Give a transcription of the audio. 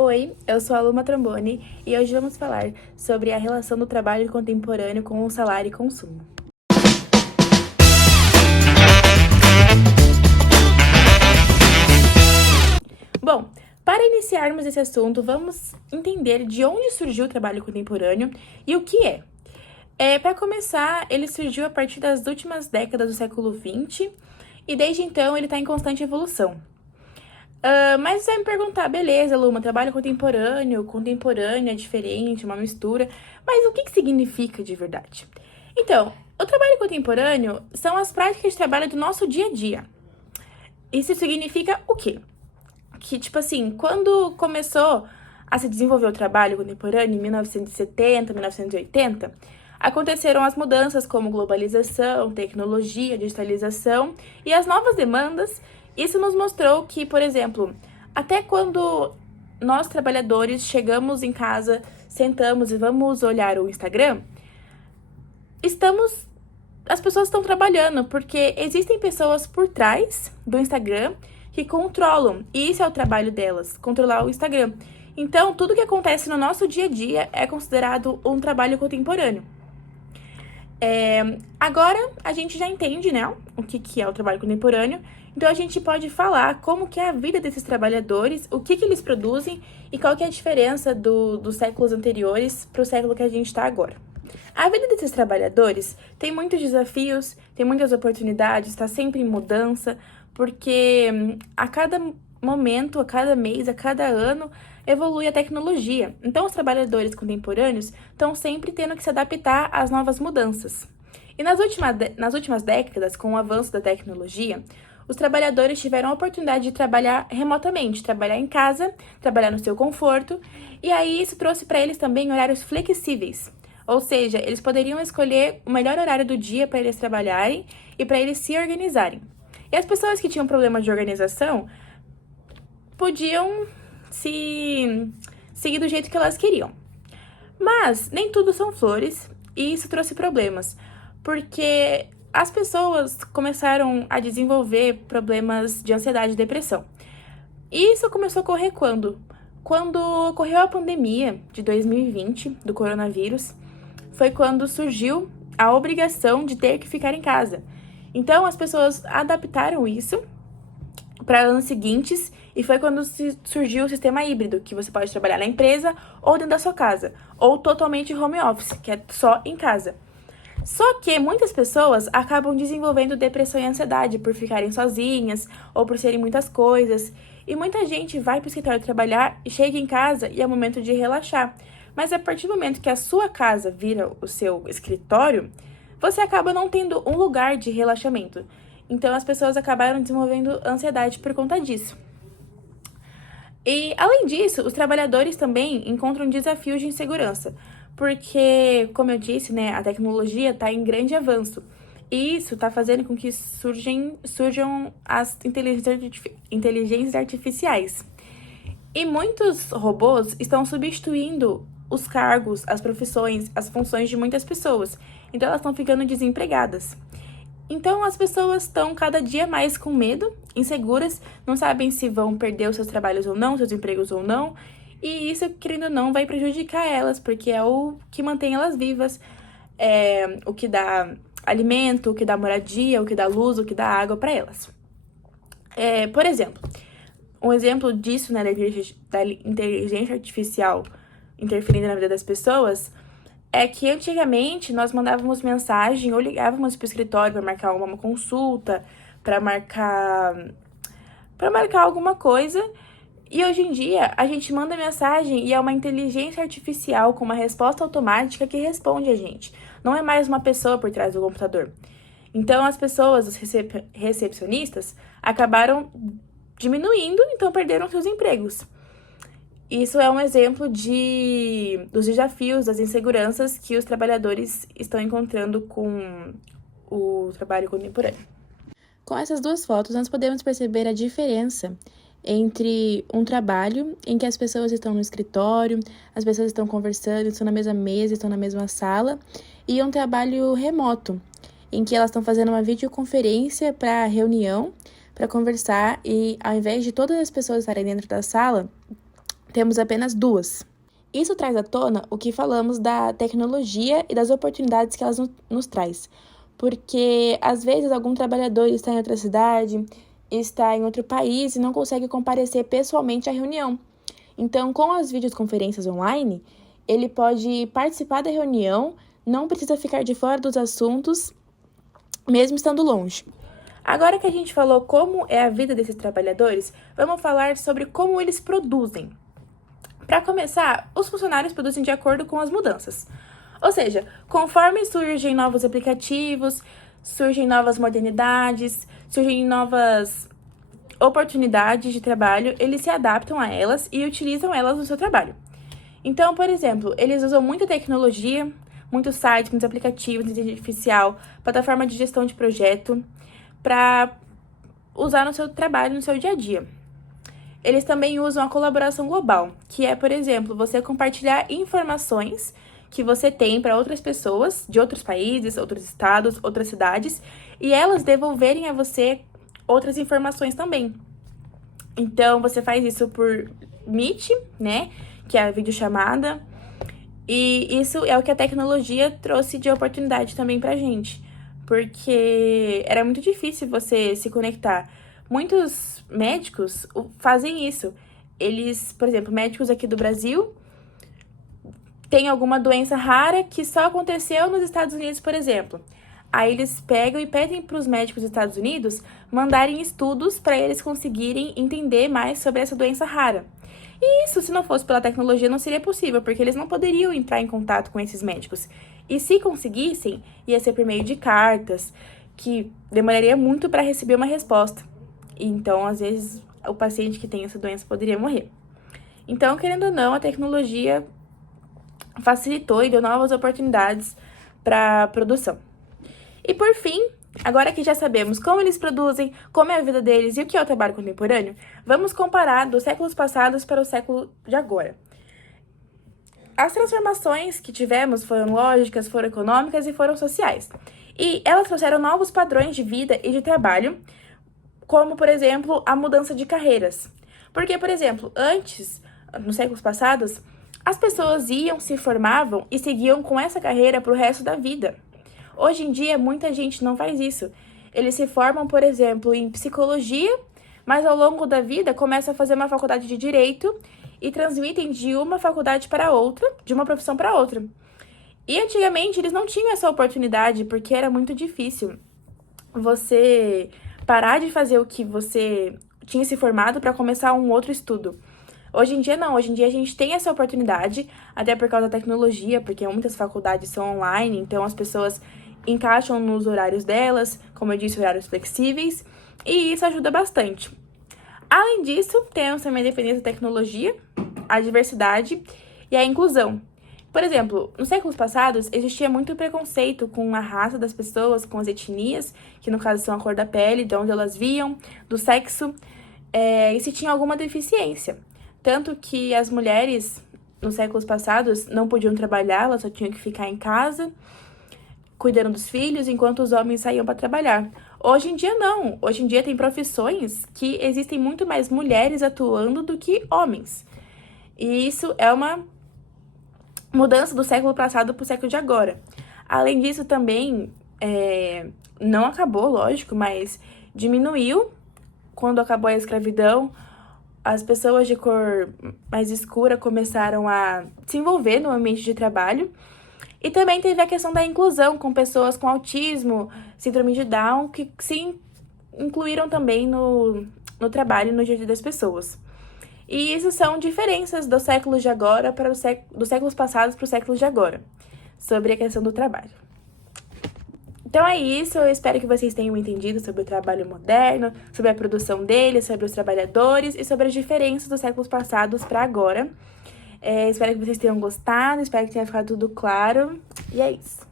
Oi, eu sou a Luma Tromboni e hoje vamos falar sobre a relação do trabalho contemporâneo com o salário e consumo. Bom, para iniciarmos esse assunto, vamos entender de onde surgiu o trabalho contemporâneo e o que é. Para começar, ele surgiu a partir das últimas décadas do século XX e desde então ele está em constante evolução. Mas você vai me perguntar, beleza, Luma, trabalho contemporâneo é diferente, uma mistura, mas o que significa de verdade? Então, o trabalho contemporâneo são as práticas de trabalho do nosso dia a dia. Isso significa o quê? Que, tipo assim, quando começou a se desenvolver o trabalho contemporâneo, em 1970, 1980, aconteceram as mudanças como globalização, tecnologia, digitalização e as novas demandas. Isso nos mostrou que, por exemplo, até quando nós trabalhadores chegamos em casa, sentamos e vamos olhar o Instagram, as pessoas estão trabalhando, porque existem pessoas por trás do Instagram que controlam, e isso é o trabalho delas, controlar o Instagram. Então, tudo que acontece no nosso dia a dia é considerado um trabalho contemporâneo. Agora, a gente já entende, né, o que é o trabalho contemporâneo, então a gente pode falar como que é a vida desses trabalhadores, o que eles produzem e qual que é a diferença dos séculos anteriores para o século que a gente está agora. A vida desses trabalhadores tem muitos desafios, tem muitas oportunidades, está sempre em mudança, porque a cada momento, a cada mês, a cada ano, evolui a tecnologia. Então, os trabalhadores contemporâneos estão sempre tendo que se adaptar às novas mudanças. E nas últimas décadas, com o avanço da tecnologia, os trabalhadores tiveram a oportunidade de trabalhar remotamente, trabalhar em casa, trabalhar no seu conforto, e aí isso trouxe para eles também horários flexíveis. Ou seja, eles poderiam escolher o melhor horário do dia para eles trabalharem e para eles se organizarem. E as pessoas que tinham problema de organização podiam se seguir do jeito que elas queriam. Mas nem tudo são flores e isso trouxe problemas, porque as pessoas começaram a desenvolver problemas de ansiedade e depressão. E isso começou a ocorrer quando? Quando ocorreu a pandemia de 2020 do coronavírus, foi quando surgiu a obrigação de ter que ficar em casa. Então, as pessoas adaptaram isso para anos seguintes e foi quando surgiu o sistema híbrido, que você pode trabalhar na empresa ou dentro da sua casa, ou totalmente home office, que é só em casa. Só que muitas pessoas acabam desenvolvendo depressão e ansiedade por ficarem sozinhas ou por serem muitas coisas. E muita gente vai para o escritório trabalhar, chega em casa e é o momento de relaxar. Mas a partir do momento que a sua casa vira o seu escritório, você acaba não tendo um lugar de relaxamento. Então, as pessoas acabaram desenvolvendo ansiedade por conta disso. E, além disso, os trabalhadores também encontram desafios de insegurança, porque, como eu disse, né, a tecnologia está em grande avanço. E isso está fazendo com que surjam as inteligências artificiais. E muitos robôs estão substituindo os cargos, as profissões, as funções de muitas pessoas. Então, elas estão ficando desempregadas. Então, as pessoas estão cada dia mais com medo, inseguras, não sabem se vão perder os seus trabalhos ou não, seus empregos ou não. E isso, querendo ou não, vai prejudicar elas, porque é o que mantém elas vivas, é o que dá alimento, o que dá moradia, o que dá luz, o que dá água para elas. Por exemplo, um exemplo disso, né, da inteligência artificial interferindo na vida das pessoas, é que antigamente nós mandávamos mensagem ou ligávamos para o escritório para marcar uma consulta, para marcar alguma coisa. E hoje em dia a gente manda mensagem e é uma inteligência artificial com uma resposta automática que responde a gente. Não é mais uma pessoa por trás do computador. Então as pessoas, os recepcionistas, acabaram diminuindo, então perderam seus empregos. Isso é um exemplo dos desafios, das inseguranças que os trabalhadores estão encontrando com o trabalho contemporâneo. Com essas duas fotos, nós podemos perceber a diferença entre um trabalho em que as pessoas estão no escritório, as pessoas estão conversando, estão na mesma mesa, estão na mesma sala, e um trabalho remoto, em que elas estão fazendo uma videoconferência para reunião, para conversar, e ao invés de todas as pessoas estarem dentro da sala, temos apenas 2. Isso traz à tona o que falamos da tecnologia e das oportunidades que ela nos traz. Porque, às vezes, algum trabalhador está em outra cidade, está em outro país e não consegue comparecer pessoalmente à reunião. Então, com as videoconferências online, ele pode participar da reunião, não precisa ficar de fora dos assuntos, mesmo estando longe. Agora que a gente falou como é a vida desses trabalhadores, vamos falar sobre como eles produzem. Para começar, os funcionários produzem de acordo com as mudanças. Ou seja, conforme surgem novos aplicativos, surgem novas modernidades, surgem novas oportunidades de trabalho, eles se adaptam a elas e utilizam elas no seu trabalho. Então, por exemplo, eles usam muita tecnologia, muitos sites, muitos aplicativos, inteligência artificial, plataforma de gestão de projeto, para usar no seu trabalho, no seu dia a dia. Eles também usam a colaboração global, que é, por exemplo, você compartilhar informações que você tem para outras pessoas de outros países, outros estados, outras cidades, e elas devolverem a você outras informações também. Então, você faz isso por Meet, né, que é a videochamada, e isso é o que a tecnologia trouxe de oportunidade também pra gente, porque era muito difícil você se conectar. Muitos médicos fazem isso. Eles, por exemplo, médicos aqui do Brasil, tem alguma doença rara que só aconteceu nos Estados Unidos, por exemplo. Aí eles pegam e pedem para os médicos dos Estados Unidos mandarem estudos para eles conseguirem entender mais sobre essa doença rara. E isso, se não fosse pela tecnologia, não seria possível, porque eles não poderiam entrar em contato com esses médicos. E se conseguissem, ia ser por meio de cartas, que demoraria muito para receber uma resposta. Então, às vezes, o paciente que tem essa doença poderia morrer. Então, querendo ou não, a tecnologia facilitou e deu novas oportunidades para a produção. E por fim, agora que já sabemos como eles produzem, como é a vida deles e o que é o trabalho contemporâneo, vamos comparar dos séculos passados para o século de agora. As transformações que tivemos foram lógicas, foram econômicas e foram sociais. E elas trouxeram novos padrões de vida e de trabalho, como, por exemplo, a mudança de carreiras. Porque, por exemplo, antes, nos séculos passados, as pessoas iam, se formavam e seguiam com essa carreira para o resto da vida. Hoje em dia, muita gente não faz isso. Eles se formam, por exemplo, em psicologia, mas ao longo da vida começam a fazer uma faculdade de direito e transmitem de uma faculdade para outra, de uma profissão para outra. E antigamente eles não tinham essa oportunidade porque era muito difícil você parar de fazer o que você tinha se formado para começar um outro estudo. Hoje em dia não, hoje em dia a gente tem essa oportunidade, até por causa da tecnologia, porque muitas faculdades são online, então as pessoas encaixam nos horários delas, como eu disse, horários flexíveis, e isso ajuda bastante. Além disso, temos também a dependência da tecnologia, a diversidade e a inclusão. Por exemplo, nos séculos passados, existia muito preconceito com a raça das pessoas, com as etnias, que no caso são a cor da pele, de onde elas viam, do sexo, e se tinha alguma deficiência. Tanto que as mulheres, nos séculos passados, não podiam trabalhar, elas só tinham que ficar em casa, cuidando dos filhos, enquanto os homens saíam para trabalhar. Hoje em dia, não. Hoje em dia tem profissões que existem muito mais mulheres atuando do que homens. E isso é uma mudança do século passado para o século de agora. Além disso, também, não acabou, lógico, mas diminuiu quando acabou a escravidão. As pessoas de cor mais escura começaram a se envolver no ambiente de trabalho. E também teve a questão da inclusão com pessoas com autismo, síndrome de Down, que se incluíram também no trabalho, no dia a dia das pessoas. E isso são diferenças dos séculos de agora para dos séculos passados para os séculos de agora, sobre a questão do trabalho. Então é isso, eu espero que vocês tenham entendido sobre o trabalho moderno, sobre a produção dele, sobre os trabalhadores e sobre as diferenças dos séculos passados para agora. Espero que vocês tenham gostado, espero que tenha ficado tudo claro. E é isso.